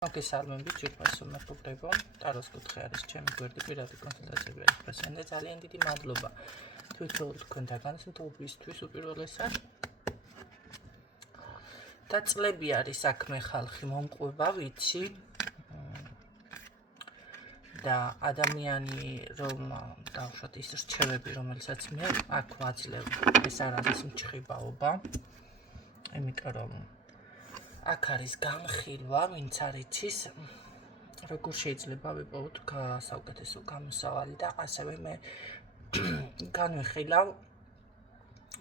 მოგესალმებით, ჯერ მეგობრებო, ტაროს კუთხე არის ჩემი გვერდი, პირადი კონსულტაციები არის პრესენდე, ძალიან დიდი მადლობა თვითონ თქვენთაგან სიტუაცისთვის უპირველესად. და წლები არის საქმე ხალხი მომყვება, ვიცი. და ადამიანი რომ დავუშვათ ის რჩევები, რომელსაც მე აქ ვაძლევ, ეს არ არის მჭრიბაობა. იმიტომ რომ აქ არის განხილვა, ვინც არ იცის, როგორ შეიძლება ვიპოვოთ საუკეთესო გამოსავალი და ასევე მე განვიხილავ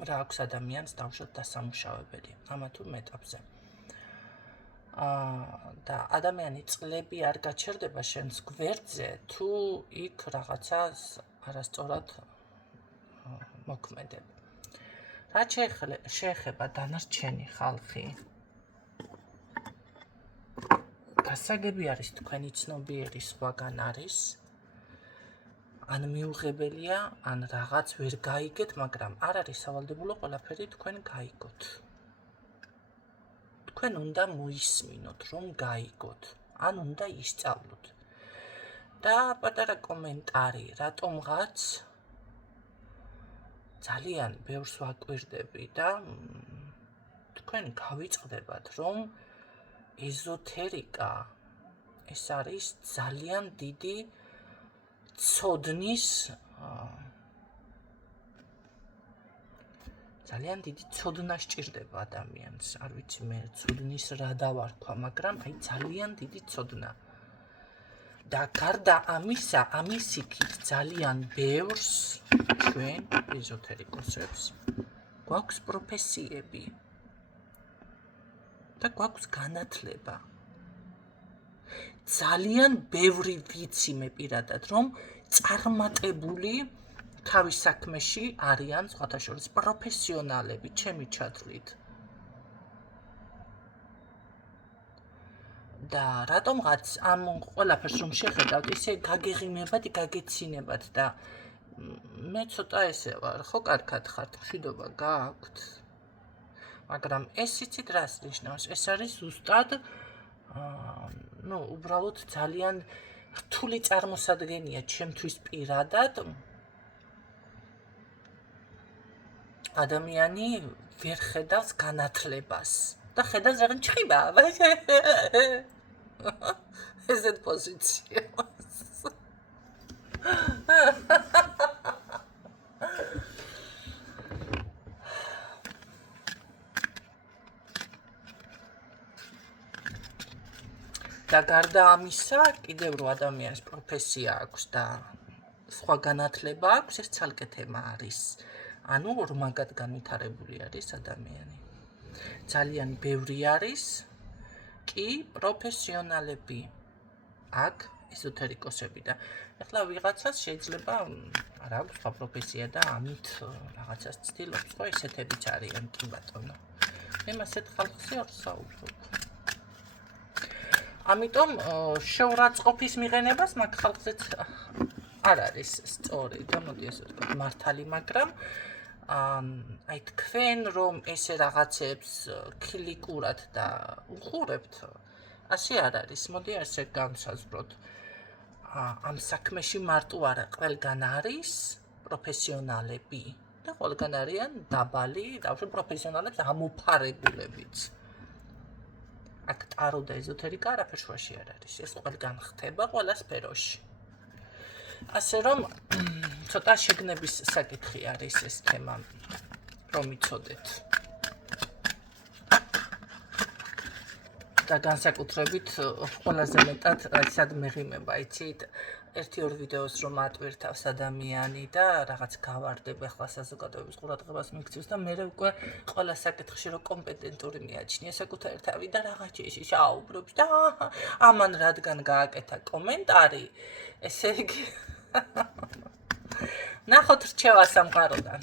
რა აქვს ადამიანს დავუშვათ დასამუშავებელი ამა თუ იმ ეტაპზე. და ადამიანი წლები არ გაჩერდება შენს გვერდზე, თუ იქ რაღაცას არასწორად მოქმედებ. რა შეეხება დანარჩენი ხალხი? გასაგები არის თქვენი ცნობიერი სხვაგან არის, ან მიუღებელია, ან რაღაც ვერ გაიგეთ, მაგრამ არ არის სავალდებულო ყველაფერი თქვენ გაიგოთ. თქვენ უნდა მოისმინოთ, რომ გაიგოთ, ან უნდა ისწავლოთ. და პატარა კომენტარი, რატომღაც ძალიან ბევრს ვაკვირდები და თქვენ გავიწყდებათ, რომ ეზოთერიკა ეს არის ძალიან დიდი ცოდნა სჭირდება ადამიანს. არ ვიცი მე ცოდნის რა დავარქვა, მაგრამ აი ძალიან დიდი ცოდნა. და გარდა ამისა, ამის იქით ძალიან ბევრს ჩვენ ეზოთერიკოსებს გვაქვს პროფესიები და გვაქვს განათლება. ძალიან ბევრი ვიცი მე პირადად, რომ წარმატებული თავის საქმეში არიან სხვათა შორის პროფესიონალები, ჩემი ჩათვლით. და რატომღაც ამ ყველაფერს რომ შეხედავთ, ისე გაგეღიმებათ, გაგეცინებათ და მე ცოტა ესე ვარ, ხო კარგად ხართ, მშვიდობა გააქვთ. მაგრამ ეს იცით რას ნიშნავს? ეს არის ზუსტად უბრალოდ ძალიან რთული წარმოსადგენია ჩემთვის პირადად. ადამიანი ვერ ხედავს განათლებას და ხედავს რაღაც ჭხიბა. ესეთ პოზიციას. და გარდა ამისა, კიდევ რო ადამიანის პროფესია აქვს და სხვა განათლება აქვს, ეს ცალკე თემა არის. ანუ ორმაგად განვითარებული არის ადამიანი. ძალიან ბევრი არის კი პროფესიონალები. აქ ეზოთერიკოსები და ეხლა ვიღაცას შეიძლება არ აქვს სხვა პროფესია და ამით რაღაცას ცდილობს, ხო ესეთებიც არიან, კი ბატონო. მე ასეთ ხალხზე არ საუბრობ. ამიტომ შეურაცხყოფის მიღენებას მაგ ხალხზეც არ არის სწორი და მოდი ასე ვთქვათ მართალი, მაგრამ აი თქვენ რომ ესე რაღაცებს ქილიკურად და უხურებთ, ასე არ არის. მოდი ასე განსაზღვროთ. ამ საქმეში მარტო არა, ყველგან არის პროფესიონალები და ყველგან არიან დაბალი, დავუშვათ პროფესიონალებს ამოფარებულებიც. აქ ტარო და ეზოთერიკა არაფერ შუაში არ არის. ეს ყველგან ხდება ყველა სფეროში. ასე რომ ცოტა შეგნების საკითხი არის ეს თემა, რომ იცოდეთ. და განსაკუთრებით ყველაზე მეტად სად მეღიმება, იცით, 1-2 ვიდეოს რომ ატვირთავს ადამიანი და რაღაც გავარდებ ახლა საზოგადოების ყურადღებას მიქცევს და მე უკვე ყველა საკითხში რომ კომპეტენტური მიაჩნია საკუთარი თავი და რაღაცეში შაუბრობს და ამან რადგან გააკეთა კომენტარი, ესე იგი ნახოთ რჩევა სამყაროდან.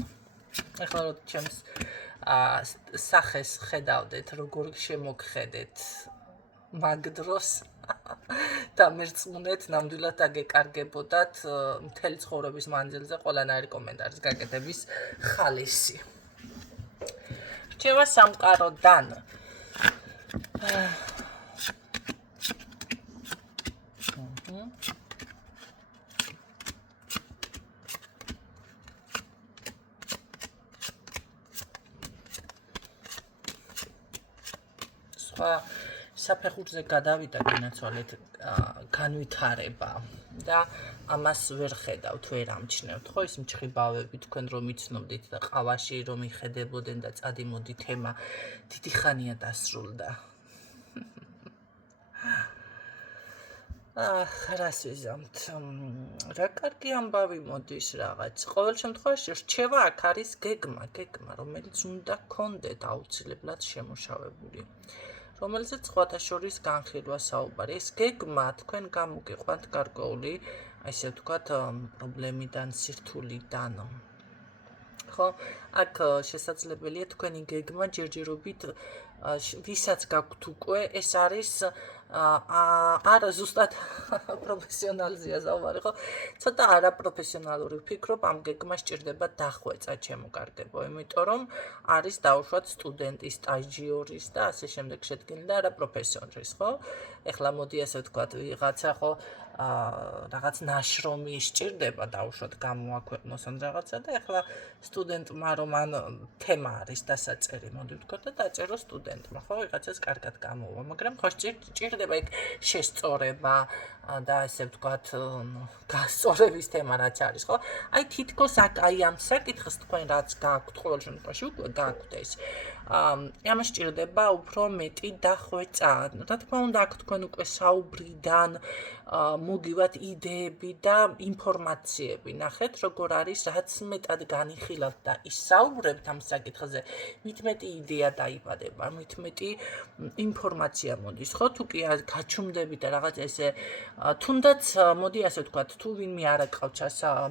ახლა რომ ჩემს სახეს ხედავდეთ, როგორ შემოგხედეთ მაგ დროს და მერწმუნეთ, ნამდვილად აგეკარგებოდათ მთელი ცხოვრების მანძილზე ყველანაირი კომენტარის გაკეთების ხალისი. რჩევა სამყაროდან. სხვა საფეხურზე გადავიდა გინაცვალეთ განვითარება და ამას ვერ ხედავთ, ვერ ამჩნევთ, ხო, ის მჭრიბავები თქვენ რომ იცნობდით და ყავაში რომ იხედებოდნენ და წადიმოდი თემა დიდი ხანია დასრულდა. რას ვიზამთ? რა კარგი ამბავი მოდის რაღაც. ყოველ შემთხვევაში რჩევა აქ არის გეგმა, რომელიც უნდა გქონდეთ აუცილებლად შემუშავებული. რომელზეც სხვათა შორის განხილვა საუბარი. ეს გეგმა თქვენ გამოგიყვანთ გარკვეული, ასე ვთქვათ, პრობლემიდან, სირთულიდან. ხო, აქ შესაძლებელია თქვენი გეგმა ჯერჯერობით ვისაც გაქვთ უკვე, ეს არის არა ზუსტად პროფესიონალზეა საუბარი, ხო? ცოტა არაპროფესიონალური ვფიქრობ, ამ გეგმას სჭირდება დახვეწა ჩემო კარგებო, იმიტომ რომ არის დაუშვათ სტუდენტის, სტაჟიორის და ასე შემდეგ შედგენილი და არა პროფესორის, ხო? ეხლა მოდი ასე ვთქვათ, ვიღაცა ხო რაღაც ნაშრომი სჭირდება დაუშვათ გამოაქვეყნოს ან რაღაცა და ეხლა სტუდენტმა რომ ან თემა არის დასაწერი, მოდი ვთქვათ და დაწერო სტუდენტმა, ხო, ვიღაცას კარგად გამოვა, მაგრამ ხო სჭირდება იქ შესწორება და ასე ვთქვათ გასწორების თემა რაც არის, ხო? აი თითქოს აქ აი ამ საკითხს თქვენ რაც გააქვთ ყოველ შემთხვევაში უკვე გააქვთ ეს ამას სჭირდება უფრო მეტი დახვეწა. რა თქმა უნდა, აქ თქვენ უკვე საუბრიდან მოგივათ იდეები და ინფორმაციები. ნახეთ, როგორ არის, რაც მეტად განიხილავთ და ისაუბრებთ ამ საკითხზე, მით მეტი იდეა დაიბადება, მით მეტი ინფორმაცია მოდის, ხო? თუ კი გაჩუმდებით და რაღაც ესე, თუნდაც მოდი ასე ვთქვათ, თუ ვინმე არ აკავთ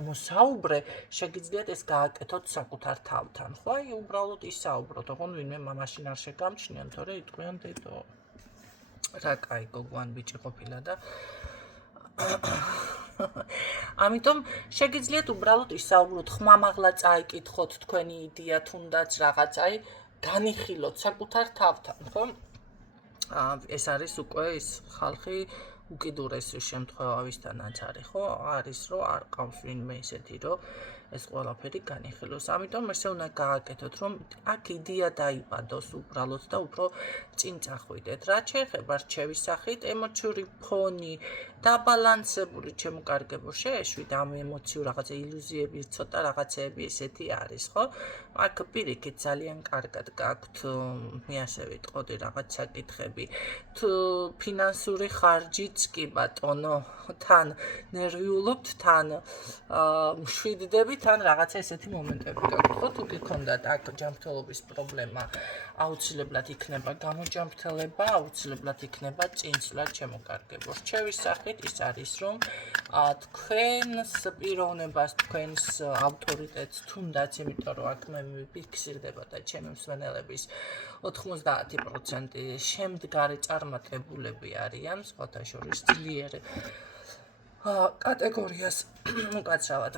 მოსაუბრე, შეგიძლიათ ეს გააკეთოთ საკუთარ თავთან, ხო? აი უბრალოდ ისაუბროთ, ოღონდ ვინმე მამაშინ არ შეგამჩნიათ, თორე იტყვიან დედო. რა კაი გოგوان ბიჭი ყოფილა და ამიტომ შეგიძლიათ უბრალოდ ისაუბროთ, ხმამაღლა წაიკითხოთ თქვენი იდეა, თუნდაც რაღაც, აი განიხილოთ საკუთარ თავთან, ხო? ეს არის უკვე ის ხალხი უკიდურესი შემთხვევა ვისთანაც არის, ხო? არის რომ არ ყავს ვინმე ისეთი, რომ ეს ყველაფერი განიხილოს. ამიტომ ესე უნდა გააკეთოთ, რომ აქ იდეა დაიბადოს უბრალოდ და უფრო წინ წახვიდეთ. რაც შეეხება რჩევის სახით, ემოციური ფონი დაბალანსებული ჩემო კარგებო შეეშვით ამ ემოციურ რაღაცა ილუზიები, ცოტა რაღაცეები ესეთი არის, ხო? აქ პირიქით ძალიან კარგად გაქვთ, მე ასე ვიტყოდი რაღაც საკითხები. თუ ფინანსური ხარჯიც კი ბატონო, თან ნერვიულობთ, თან მშვიდდებით, თან რაღაცა ესეთი მომენტები გაქვთ, ხო? თუ გქონდათ აქ ჯანმრთელობის პრობლემა, აუცილებლად იქნება გამოჯანმრთელება, აუცილებლად იქნება წინსვლა ჩემო კარგებო. რჩევის სახით ის არის, რომ თქვენს პიროვნებას, თქვენს ავტორიტეტს თუნდაც, იმიტომ რომ აქ მე ვიფიქსირდება და ჩემი მსმენელების 90% შემდგარი წარმატებულები არიან, სხვათა შორის ძლიერ კატეგორიას უკაცრავად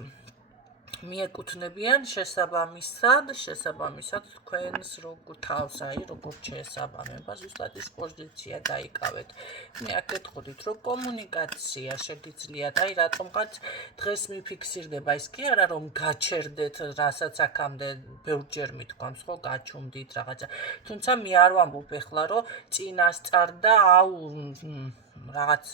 მიეკუთვნებიან შესაბამისად თქვენს თავს, აი როგორ შეესაბამება, ზუსტად ის პოზიცია დაიკავეთ. მე აქ გეტყოდით, რომ კომუნიკაცია შეგიძლიათ, აი რატომღაც დღეს მიფიქსირდება, ის კი არა რომ გაჩერდეთ, რასაც აქამდე ბევრჯერ მithქვამს, ხო, გაჩუმდით რაღაცა. თუმცა მე არ ვამბობ ეხლა, რომ წინასწარ და რაღაც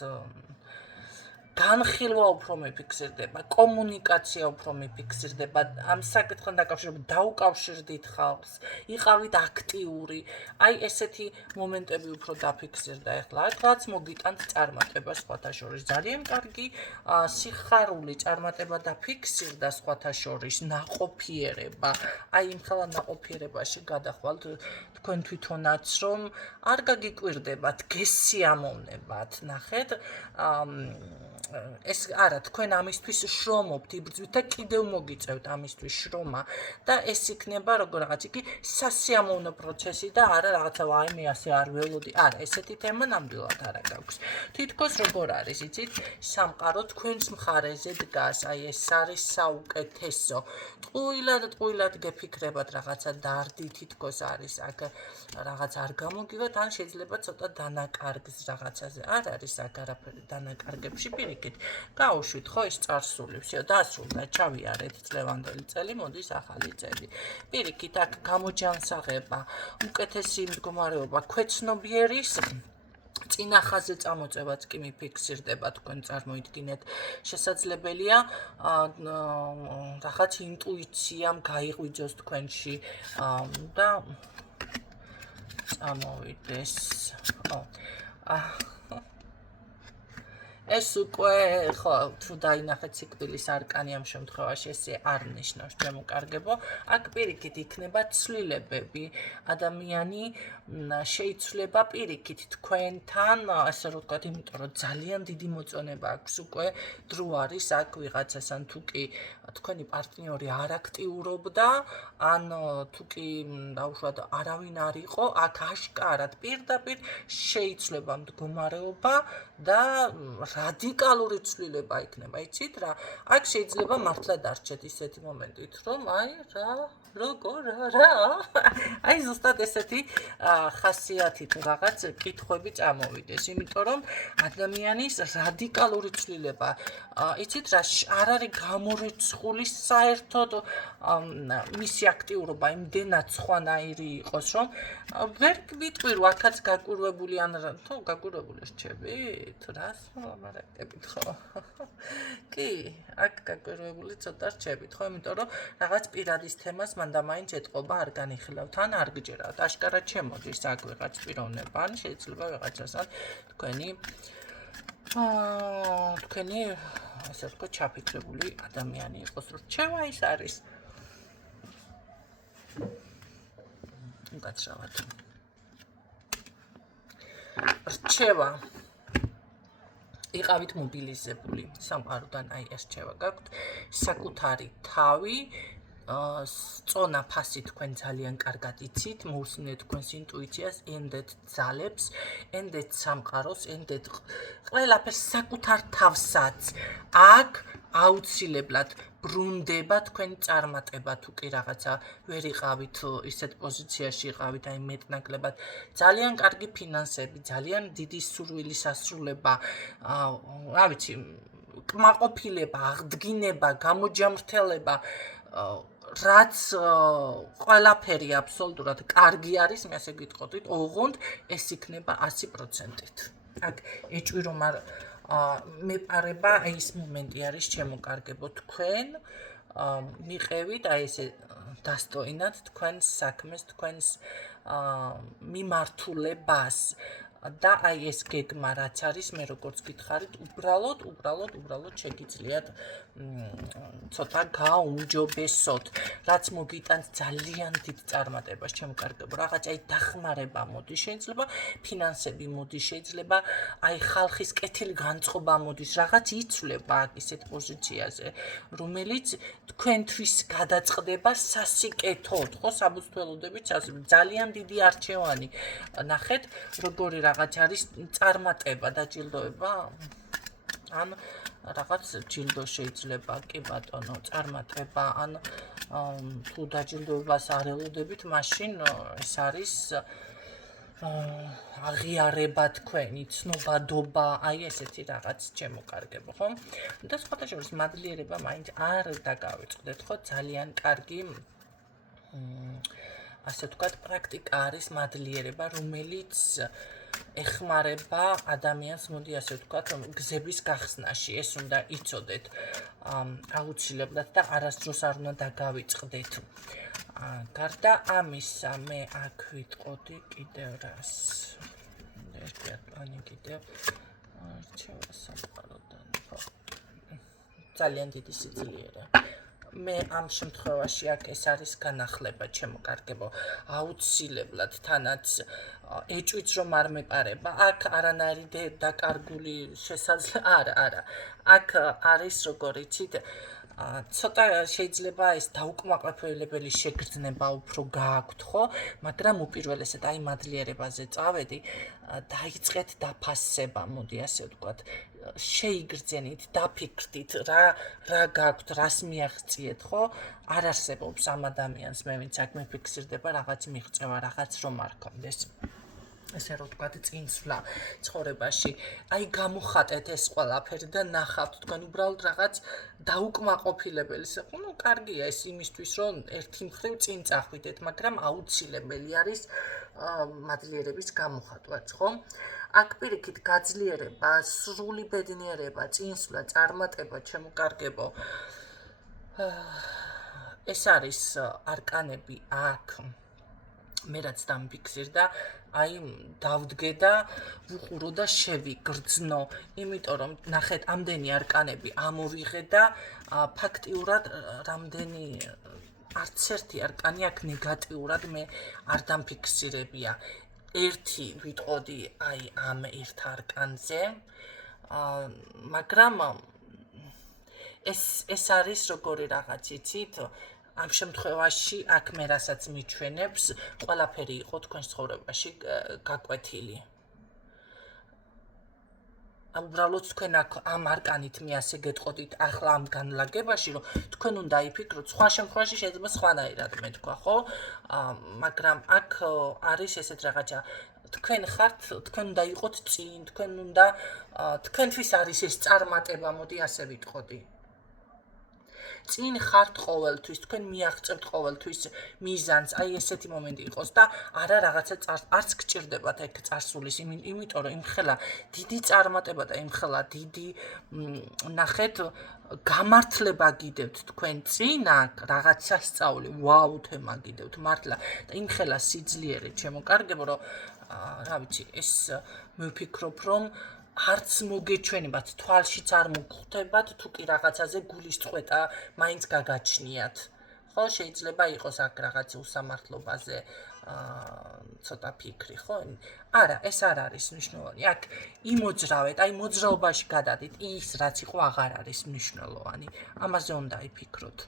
განხილვა უფრო მიფიქსირდება, კომუნიკაცია უფრო მიფიქსირდება, ამ საკითხთან დაკავშირებით დაუკავშირდით ხალხს, იყავით აქტიური, აი ესეთი მომენტები უფრო დაფიქსირდა ეხლა, რაც მოგიტანთ წარმატება სხვათა შორის, ძალიან კარგი სიხარული წარმატება დაფიქსირდა სხვათა შორის, ნაყოფიერება, აი იმ ხელა ნაყოფიერებაში გადახვალთ თქვენ თვითონაც, რომ არ გაგიკვირდებათ, გესიამოვნებათ, ნახეთ, ეს არა, თქვენ ამისთვის შრომობთ, იბრძვით და კიდევ მოგიწევთ ამისთვის შრომა და ეს იქნება როგორ რაღაც იგი სასიამოვნო პროცესი და არა რაღაცა ვაი მე ასე არ ველოდი. არა, ესეთი თემა ნამდვილად არა გაქვს. თითქოს როგორ არის, იცით, სამყარო თქვენს მხარეზე დგას, აი ეს არის საუკეთესო. ტყუილად გეფიქრებათ რაღაცა დარდი თითქოს არის აქ რაღაც არ გამოგივათ, ან შეიძლება ცოტა დანაკარგს რაღაცაზე. არ არის აქ არაფერი დანაკარგებში, პირიქით შედეგით. გაუშვით ხო ეს წარსული, всё, დასრულდა, ჩავიარეთ წლევანდელი წელი, მოდის ახალი წელი. პირიქით აქ გამოჯანსაღება, უკეთესი მდგომარეობა, ქვეცნობიერის წინა ხაზზე წამოწევაც კი მიფიქსირდება, თქვენ წარმოიდგინეთ, შესაძლებელია რაღაც ინტუიციამ გაიღვიძოს თქვენში და წამოვიდეს. ეს უკვე ხო თუ დაინახეთ სიკვდილის არკანი ამ შემთხვევაში ესე არ ნიშნავს შემოკარგებო. აქ პირიქით იქნება ცვლილებები. ადამიანი შეიცვლება პირიქით თქვენთან, ასე რომ ვთქვათ, იმიტომ რომ ძალიან დიდი მოწონება აქვს უკვე დრო არის აქ ვიღაცასთან თუ კი თქვენი პარტნიორი არ აქტიურობდა, ან თუ კი დაუშვათ არავინ არ იყო, აქ აშკარად პირდაპირ შეიცვლება მდგომარეობა და რადიკალური ცვლილება იქნება, იცით რა? აქ შეიძლება მართლა დარჩეთ ისეთი მომენტით, რომ აი რა, როგორ რა? აი ზუსტად ესეთი ხასიათი თუ რაღაც კითხვები წამოვიდეს, იმიტომ რომ ადამიანის რადიკალური ცვლილება, იცით რა, არ არის გამორიცხული საერთოდ მისი აქტიურობა იმდენად სხვანაირი იყოს, რომ ვერ ვიტყვი რომ აქაც გაკვირვებული ან თუ გაკვირვებული რჩებით, რას მარაკებით ხო? კი, აქ გაკვირვებული ცოტა რჩებით, ხო, იმიტომ რომ რაღაც პირადის თემას მანდამაინც ეტყობა არ განიხილავთ, ან არ გჯერავთ, აშკარად შემოდის აქ ვიღაც პიროვნება, ან შეიძლება ვიღაცასთან თქვენი ასე ვთქვათ, ჩაფიქრებული ადამიანი იყოს, რჩევა ის არის. უკაცრავად. რჩევა. იყავით მობილიზებული სამყაროდან, აი ეს რჩევა გაქვთ, საკუთარი თავი წონა ფასი თქვენ ძალიან კარგად იცით, მოусმინეთ თქვენს ინტუიციას, ენდეთ ძალებს, ენდეთ სამყაროს, ენდეთ ყველაფერს საკუთარ თავსაც. აქ აუცილებლად ბრუნდება თქვენი წარმატება, თუ კი რაღაცა ვერ იყავით ისეთ პოზიციაში იყავით, აი მეტნაკლებად, ძალიან კარგი ფინანსები, ძალიან დიდი სურვილის ასრულება, რა ვიცი, კმაყოფილება, აღდგინება, გამოჯამრთელება, რაც ყველაფერი აბსოლუტურად კარგი არის, მე ასე გიტყოდით, ოღონდ ეს იქნება 100%-ით. აქ ეჭვი რომ არ მეპარება, აი ეს მომენტი არის შემოკარგებო, თქვენ მიყევით აი ესე დასტოინად თქვენს საქმეს, თქვენს მიმართულებას და აი ეს გეგმა რაც არის, მე როგორც გითხარით, უბრალოდ შეგიძლიათ ცოტა გაუმჯობესოთ, რაც მოგიტანს ძალიან დიდ წარმატებას, შემოკარგებო, რაღაც აი დახმარება მოდის, შეიძლება ფინანსები მოდის, შეიძლება აი ხალხის კეთილი განწყობა მოდის, რაღაც იცვლება აქ ისეთ პოზიციაზე, რომელიც თქვენთვის გადაწყდება სასიკეთოდ, ხო, საბუცველოდებით ძალიან დიდი არჩევანი. ნახეთ, როგორი რაღაც არის წარმატება, დაჯილდოება, ან რაღაც ჯილდო შეიძლება, კი ბატონო, წარმატება, ან თუ დაჯილდოებას არ ელოდებით, მაშინ ეს არის აღიარება თქვენი, ცნობადობა, აი ესეთი რაღაც შემოკარგებო, ხო? და სხვათა შორის მადლიერება მაინც არ დაგავიწყდეთ, ხო? ძალიან კარგი ასე ვთქვათ, პრაქტიკა არის მადლიერება, რომელიც ეხმარება ადამიანს, მოდი ასე ვთქვათ, გზების გახსნაში, ეს უნდა იცოდეთ აუცილებლად და არასდროს არ უნდა დაგავიწყდეთ. გარდა ამისა, მე აქ ვიტყოდი კიდევ რას. ერთი პლანი კიდევ რჩევა სამყაროდან, ხო. ძალიან დიდი სიძლიერე. მე ამ შემთხვევაში აქ ეს არის განახლება, შემოკარგებო, აუცილებლად თანაც ეჭვიც რომ არ მეპარება, აქ არანაირი დაკარგული შესაძლებელი არა. აქ არის როგორ იცით, ცოტა შეიძლება ეს დაუკმაყოფილებელი შეგრძნება უფრო გააქვთ, ხო? მაგრამ უპირველესად აი მადლიერებაზე წავედი, დაიწყეთ დაფასება, მოდი ასე ვთქვათ. შეიგრძენით, დაფიქრდით, რა გაქვთ, რას მიაღწიეთ, ხო? არ არსებობს ამ ადამიანს, მე ვინც აქ მიფიქსირდება, რაღაც მიღწევა, რაღაც რომ არ გქონდეს. ესე რომ ვთქვათ, წინსვლა ცხოვრებაში. აი გამოხატეთ ეს ყველაფერი და ნახავთ თქვენ უბრალოდ რაღაც დაუკმაყოფილებელი. ნუ კარგია ეს იმისთვის, რომ ერთი მხრივ წინ წახვიდეთ, მაგრამ აუცილებელი არის მადლიერების გამოხატვაც, ხო? აქ პირიქით გაძლიერება, სრული ბედნიერება, წინსვლა, წარმატება, ჩემო კარგებო. ეს არის არკანები აქ. მე რაც დამიფიქსირდა, აი დავდგე და ვუყურო და შევიგრძნო, იმიტომ რომ ნახეთ, ამდენი არკანები ამოვიღე და ფაქტიურად რამდენი არც ერთი არკანი აქ ნეგატიურად მე არ დამფიქსირებია. ერთი ვიტყოდი აი ამ ერთ არკანზე, მაგრამ ეს არის როგორი რაღაც, იცით? ამ შემთხვევაში აქ მე რასაც მიჩვენებს, ყველაფერი იყო თქვენ ცხოვრებაში გაკვეთილი. უბრალოდ თქვენ ამ არკანით მე ასე გეტყოდით ახლა ამ განლაგებაში, რომ თქვენ უნდა იფიქროთ, სხვა შემთხვევაში შეიძლება სხვანაირად მეთქვა, ხო? მაგრამ აქ არის ესეთ რაღაცა, თქვენ ხართ, თქვენ უნდა იყოთ წინ, თქვენთვის არის ეს წარმატება, მოდი ასე ვიტყოდი. წინ ხართ ყოველთვის, თქვენ მიაღწევთ ყოველთვის მიზანს, აი ესეთი მომენტი იყოს და არა რაღაცა არც გჭირდებათ ეგ წარსულის, იმიტომ რომ იმხელა დიდი წარმატება და იმხელა დიდი ნახეთ გამართლება გიდევთ თქვენ წინ აქ რაღაცა სწავლი, ვაუ თემა გიდევთ მართლა და იმხელა სიძლიერე, ჩემო კარგებო, რომ რა ვიცი, ეს მე ვფიქრობ, რომ არც მოგეჩვენებათ, თვალშიც არ მოგხვდებათ, თუ კი რაღაცაზე გულის წყვეტა მაინც გაგაჩნიათ. ხო, შეიძლება იყოს აქ რაღაც უსამართლობაზე ცოტა ფიქრი, ხო? არა, ეს არ არის მნიშვნელოვანი. აქ იმოძრავეთ, აი მოძრაობაში გადადით, ის რაც იყო აღარ არის მნიშვნელოვანი. ამაზე უნდა იფიქროთ.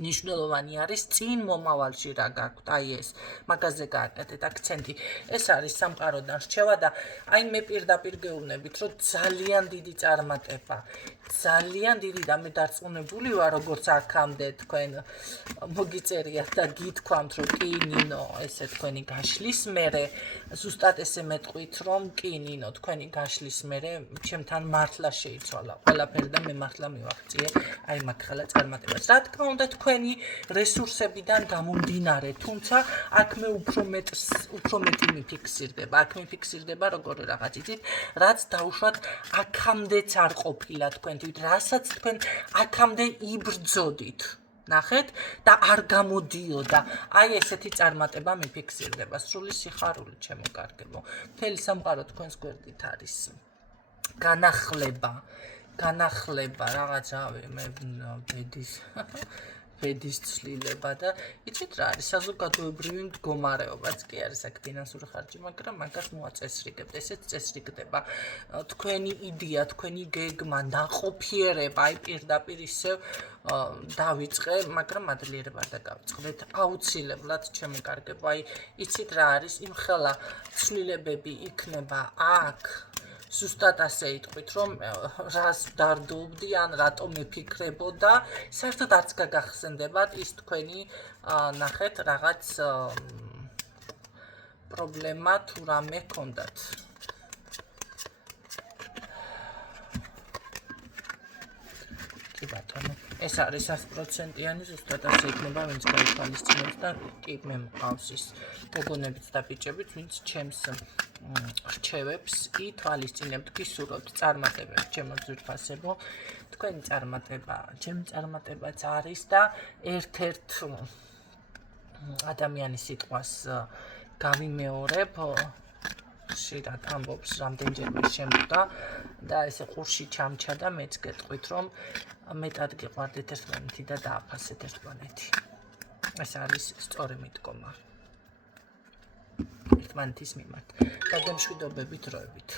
მნიშვნელოვანი არის წინ მომავალში რა გაქვთ, აი ეს მაგაზე გააკეთეთ აქცენტი. ეს არის სამყაროდან რჩევა და აი მე პირდაპირ გეუბნებით, რომ ძალიან დიდი წარმატება, ძალიან დიდი და მე დარწმუნებული ვარ, როგორც აქამდე თქვენ მოგიწერიათ და გითქვამთ, რომ კი ნინო, ესე თქვენი გაშლის მერე, ზუსტად ესე მეტყვით, რომ კი ნინო, თქვენი გაშლის მერე ჩემთან მართლა შეიცვალა ყველაფერი და მე მართლა მივაღწიე აი მაგხელა წარმატებას. რა თქმა უნდა, თქვენი რესურსებიდან გამომდინარე, თუმცა აქ მე უფრო მეტი მიფიქსირდება. აქ მიფიქსირდება როგორი რაღაც, იცით, რაც დაუშვათ აქამდეც არ ყოფილა თქვენთვის, რასაც თქვენ აქამდე იბრძოდით. ნახეთ და არ გამოდიოდა. აი ესეთი წარმატება მიფიქსირდება. სრული სიხარული, ჩემო კარგებო. მთელი სამყარო თქვენს გვერდით არის. განახლება რაღაცა მე ბედის ცვლილება და იცით რა არის, საზოგადოებრივი მდგომარეობაც კი არის აქ ფინანსური ხარჯი, მაგრამ მაგას მოაწესრიგებთ, ესეც წესრიგდება. თქვენი იდეა, თქვენი გეგმა, ნაყოფიერება, აი პირდაპირ ისევ დავიწყე, მაგრამ მადლიერება არ დაგავიწყდეთ. აუცილებლად, ჩემო კარგებო, აი იცით რა არის, იმხელა ცვლილებები იქნება აქ. ზუსტად ასე იტყვით, რომ რას ვდარდობდი ან რატომ მეფიქრებოდა, საერთოდ არც გაგახსენდებათ ის თქვენი ნახეთ რაღაც პრობლემა თუ რამე ჰქონდათ. კი ბატონო, ეს არის 100%-იანი, ზუსტად ასე იქნება, ვინც გაითვალისწინებს და კი მე მყავს ის გოგონებიც და ბიჭებიც, ვინც ჩემს რჩევებს ითვალისწინებთ, გისურვებთ წარმატებებს, ჩემო ძვირფასებო. თქვენი წარმატება, ჩემი წარმატებაც არის და ერთ-ერთ ადამიანის სიტყვას გავიმეორებ, ხშირად ამბობს, რამდენჯერმე შემდგა და ესე ყურში ჩამჩა და მეც გეტყვით, რომ მეტად გიყვარდით ერთმანეთი და დააფასეთ ერთმანეთი. ეს არის სწორი მიდგომა ერთმანეთის მიმართ. დაგემშვიდობებით დროებით.